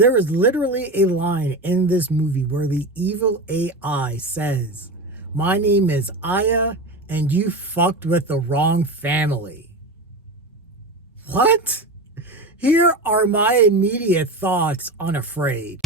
There is literally a line in this movie where the evil AI says, "My name is Aya, and you fucked with the wrong family." What? Here are my immediate thoughts on Afraid.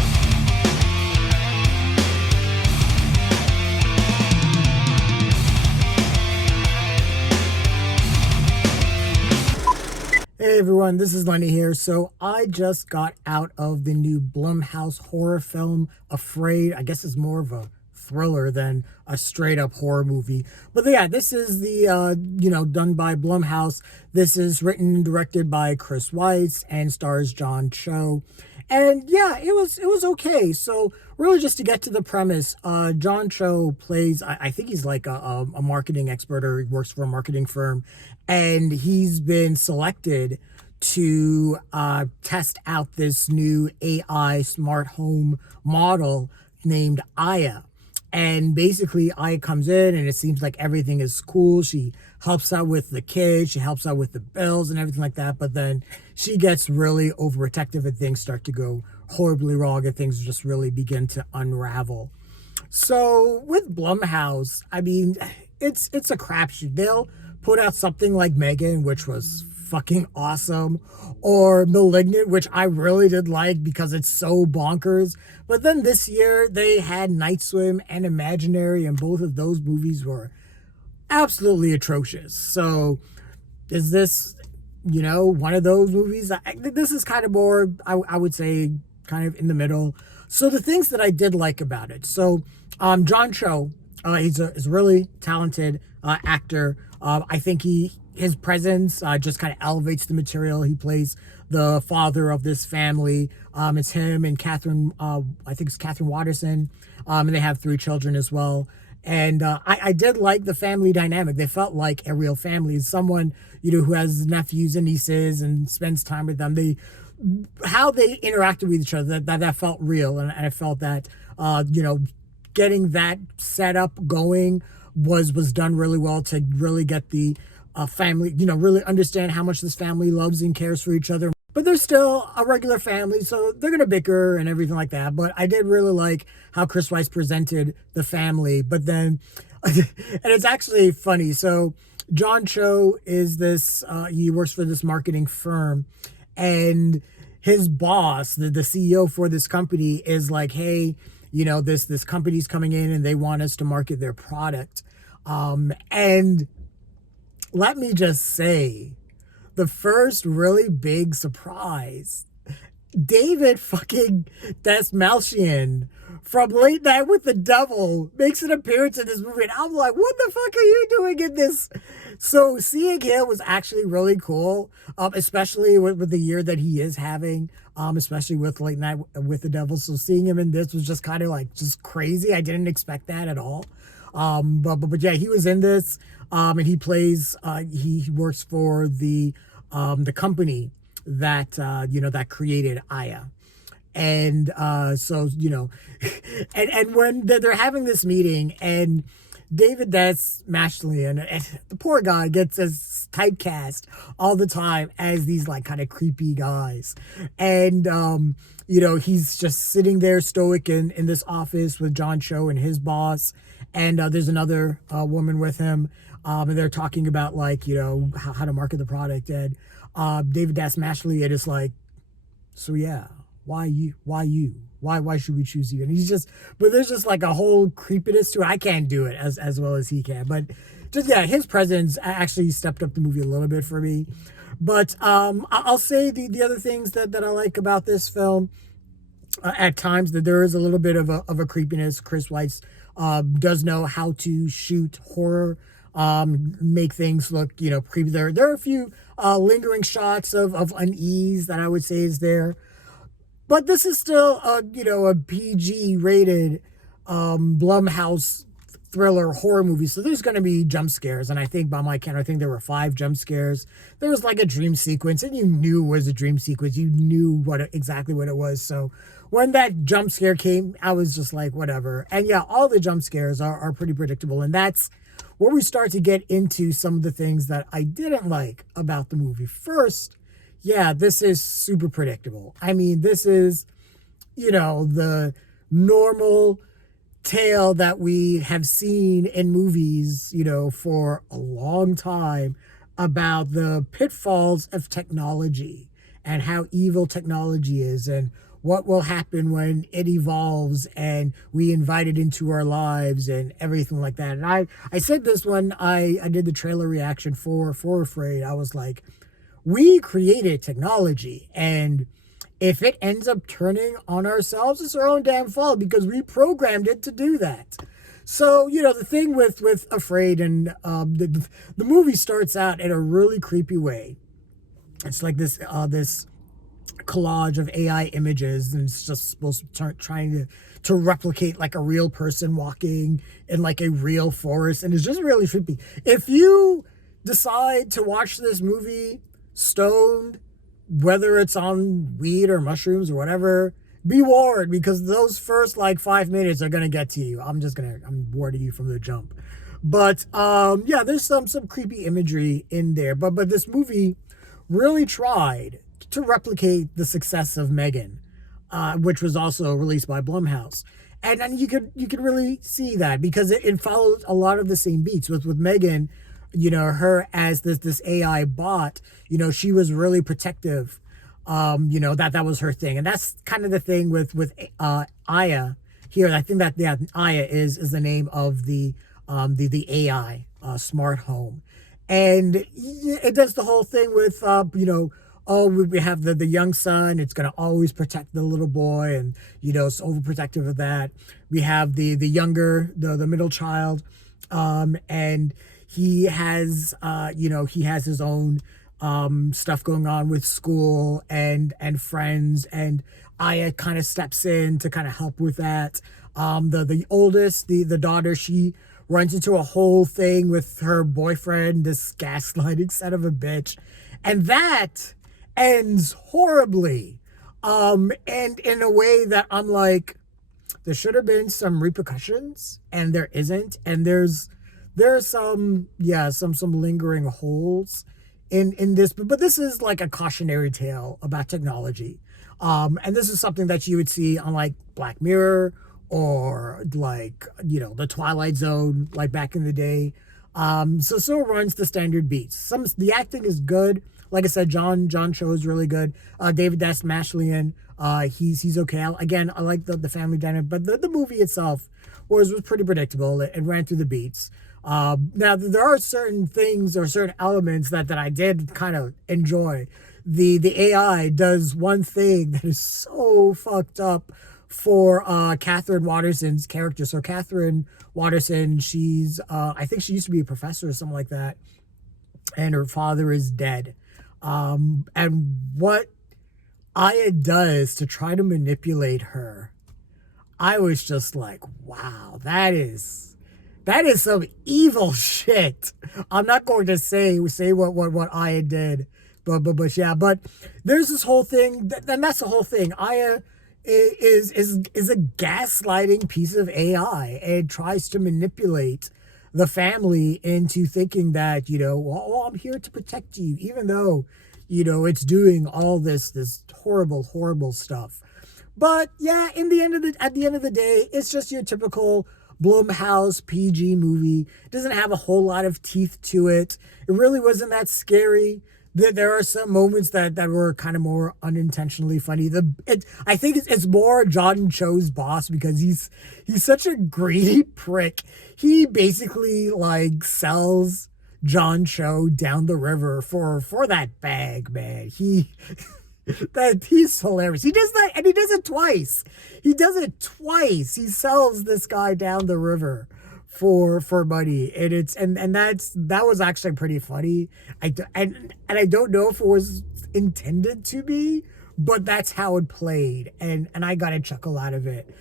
Hey everyone, this is Lenny here. So I just got out of the new Blumhouse horror film, Afraid. I guess it's more of a thriller than a straight up horror movie. But yeah, this is the, done by Blumhouse. This is written and directed by Chris Weitz and stars John Cho. And yeah, it was okay. So really just to get to the premise, John Cho plays, I think he's like a marketing expert, or he works for a marketing firm, and he's been selected to test out this new AI smart home model named Aya. And basically, Aya comes in and it seems like everything is cool. She helps out with the kids, she helps out with the bills and everything like that. But then she gets really overprotective and things start to go horribly wrong and things just really begin to unravel. So with Blumhouse, I mean, it's a crapshoot. They'll put out something like Megan, which was fucking awesome, or Malignant, which I really did like because it's so bonkers. But then this year they had Night Swim and Imaginary, and both of those movies were absolutely atrocious. So is this, one of those movies? This is kind of more, I would say, kind of in the middle. So the things that I did like about it. So John Cho, he's a really talented actor. I think his presence just kind of elevates the material. He plays the father of this family. It's him and Katherine, I think it's Katherine Waterston, and they have 3 children as well. And I did like the family dynamic. They felt like a real family. Someone, who has nephews and nieces and spends time with them. How they interacted with each other, that felt real. And I felt that, getting that setup going was done really well to really get the family, really understand how much this family loves and cares for each other. But they're still a regular family, so they're going to bicker and everything like that. But I did really like how Chris Weitz presented the family. But then, and it's actually funny. So John Cho is this, he works for this marketing firm, and his boss, the CEO for this company, is like, hey, this company's coming in and they want us to market their product. And let me just say, the first really big surprise, David fucking Dastmalchian from Late Night with the Devil makes an appearance in this movie. And I'm like, what the fuck are you doing in this? So seeing him was actually really cool, especially with the year that he is having, especially with Late Night with the Devil. So seeing him in this was just kind of like just crazy. I didn't expect that at all. But yeah, he was in this, and he plays, he works for the company that, that created Aya. And, so, and when they're having this meeting, and David Dastmaschlian, the poor guy gets as typecast all the time as these like kind of creepy guys. And, he's just sitting there stoic in this office with John Cho and his boss. And there's another woman with him. And they're talking about like, how to market the product. And David Dastmalchian is like, so yeah, why you? Why should we choose you? And but there's just like a whole creepiness to it. I can't do it as well as he can. But just, yeah, his presence actually stepped up the movie a little bit for me. But I'll say the other things that I like about this film, at times that there is a little bit of a creepiness. Chris Weitz does know how to shoot horror, make things look, creepy. There are a few lingering shots of unease that I would say is there. But this is still a PG rated Blumhouse thriller horror movie. So there's going to be jump scares. And I think by my count, I think there were 5 jump scares. There was like a dream sequence, and you knew it was a dream sequence. You knew exactly what it was. So when that jump scare came, I was just like, whatever. And yeah, all the jump scares are pretty predictable. And that's where we start to get into some of the things that I didn't like about the movie. First, yeah, this is super predictable. I mean, this is the normal tale that we have seen in movies, for a long time about the pitfalls of technology and how evil technology is and what will happen when it evolves and we invite it into our lives and everything like that. And I said this when I did the trailer reaction for Afraid. I was like, we created technology, and if it ends up turning on ourselves, it's our own damn fault because we programmed it to do that. So, the thing with Afraid, and the movie starts out in a really creepy way. It's like this collage of AI images, and it's just supposed to start trying to replicate like a real person walking in like a real forest, and it's just really creepy. If you decide to watch this movie stoned, whether it's on weed or mushrooms or whatever, be warned, because those first like 5 minutes are gonna get to you. I'm warning you from the jump. But yeah, there's some creepy imagery in there. But this movie really tried to replicate the success of Megan, which was also released by Blumhouse. And you could really see that because it followed a lot of the same beats with Megan. Her as this AI bot, she was really protective. That was her thing. And that's kind of the thing with Aya here. I think that, yeah, Aya is the name of the AI smart home. And it does the whole thing with, oh, we have the young son. It's going to always protect the little boy. And, it's overprotective of that. We have the younger, the middle child. And he has, he has his own stuff going on with school and friends, and Aya kind of steps in to kind of help with that. The oldest, the daughter, she runs into a whole thing with her boyfriend, this gaslighting son of a bitch, and that ends horribly. And in a way that I'm like, there should have been some repercussions, and there isn't, and there's some lingering holes in this, but this is like a cautionary tale about technology. And this is something that you would see on like Black Mirror or like, the Twilight Zone, like back in the day. So it runs the standard beats. The acting is good. Like I said, John Cho is really good. David Dastmaschlian, he's okay. Again, I like the family dynamic, but the movie itself was pretty predictable. It ran through the beats. Now there are certain things or certain elements that I did kind of enjoy. The AI does one thing that is so fucked up for Katherine Waterston's character. So Katherine Waterston, she's I think she used to be a professor or something like that, and her father is dead. And what Aya does to try to manipulate her, I was just like, wow, that is some evil shit. I'm not going to say what Aya did, but yeah. But there's this whole thing, and that's the whole thing. Aya is a gaslighting piece of AI. It tries to manipulate the family into thinking that, well, I'm here to protect you, even though, it's doing all this horrible stuff. But yeah, at the end of the day, it's just your typical Blumhouse PG movie. It doesn't have a whole lot of teeth to it. It really wasn't that scary. There are some moments that were kind of more unintentionally funny. I think it's more John Cho's boss, because he's such a greedy prick. He basically like sells John Cho down the river for that bag, man. He's hilarious. He does that, and he does it twice. He He sells this guy down the river for money, and that was actually pretty funny. I don't know if it was intended to be, but that's how it played, and I got a chuckle out of it.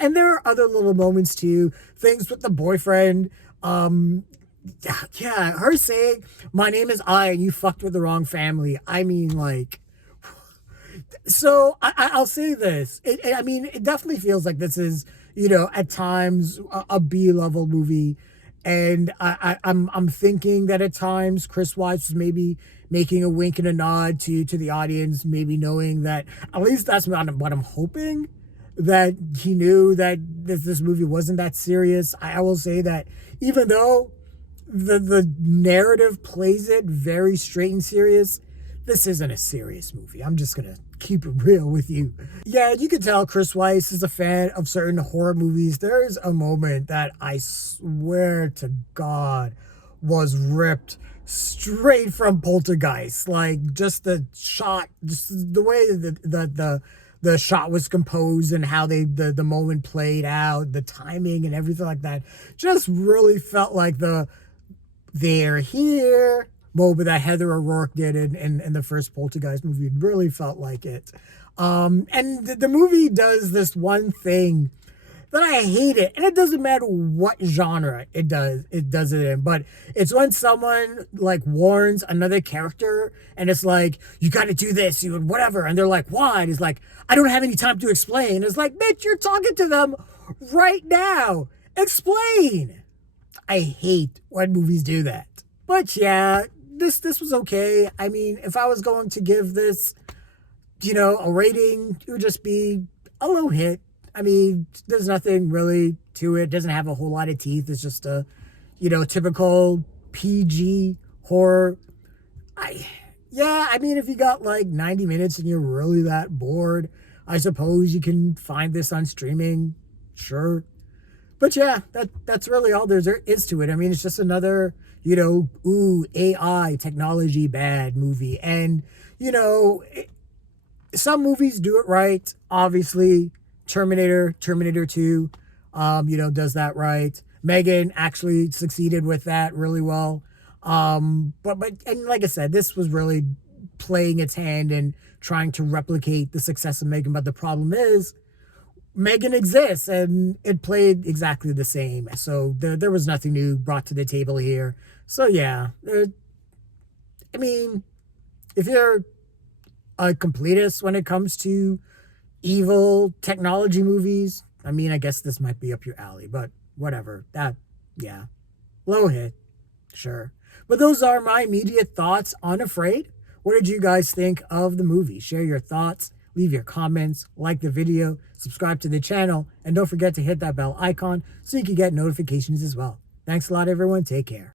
And there are other little moments too, things with the boyfriend. Yeah, her saying, "My name is I, and you fucked with the wrong family." I mean, like. So I'll say this. It definitely feels like this is, at times a B-level movie, and I'm thinking that at times Chris Weitz was maybe making a wink and a nod to the audience, maybe knowing that, at least that's what I'm hoping, that he knew that this movie wasn't that serious. I will say that even though the narrative plays it very straight and serious, this isn't a serious movie. I'm just gonna keep it real with you. Yeah, you can tell Chris Weitz is a fan of certain horror movies. There is a moment that I swear to God was ripped straight from Poltergeist. Like just the shot, just the way the shot was composed and how the moment played out, the timing and everything like that, just really felt like they're here moment that Heather O'Rourke did in the first Poltergeist movie. It really felt like it. And the movie does this one thing that I hate it, and it doesn't matter what genre it does it in, but it's when someone like warns another character and it's like, you got to do this, you whatever, and they're like, why? And he's like, I don't have any time to explain. It's like, bitch, you're talking to them right now, explain. I hate when movies do that. But yeah, this was okay. I mean, if I was going to give this, a rating, it would just be a low hit. I mean, there's nothing really to it. It doesn't have a whole lot of teeth. It's just a, typical PG horror. I mean, if you got like 90 minutes and you're really that bored, I suppose you can find this on streaming. Sure. But yeah, that's really all there is to it. I mean, it's just another, AI technology bad movie. And, some movies do it right. Obviously, Terminator 2, does that right. Megan actually succeeded with that really well. But and like I said, this was really playing its hand and trying to replicate the success of Megan. But the problem is, Megan exists and it played exactly the same. So there was nothing new brought to the table here. So yeah, I mean, if you're a completist when it comes to evil technology movies, I mean, I guess this might be up your alley, but whatever. Yeah, low hit, sure. But those are my immediate thoughts on Afraid. What did you guys think of the movie? Share your thoughts, leave your comments, like the video, subscribe to the channel, and don't forget to hit that bell icon so you can get notifications as well. Thanks a lot, everyone. Take care.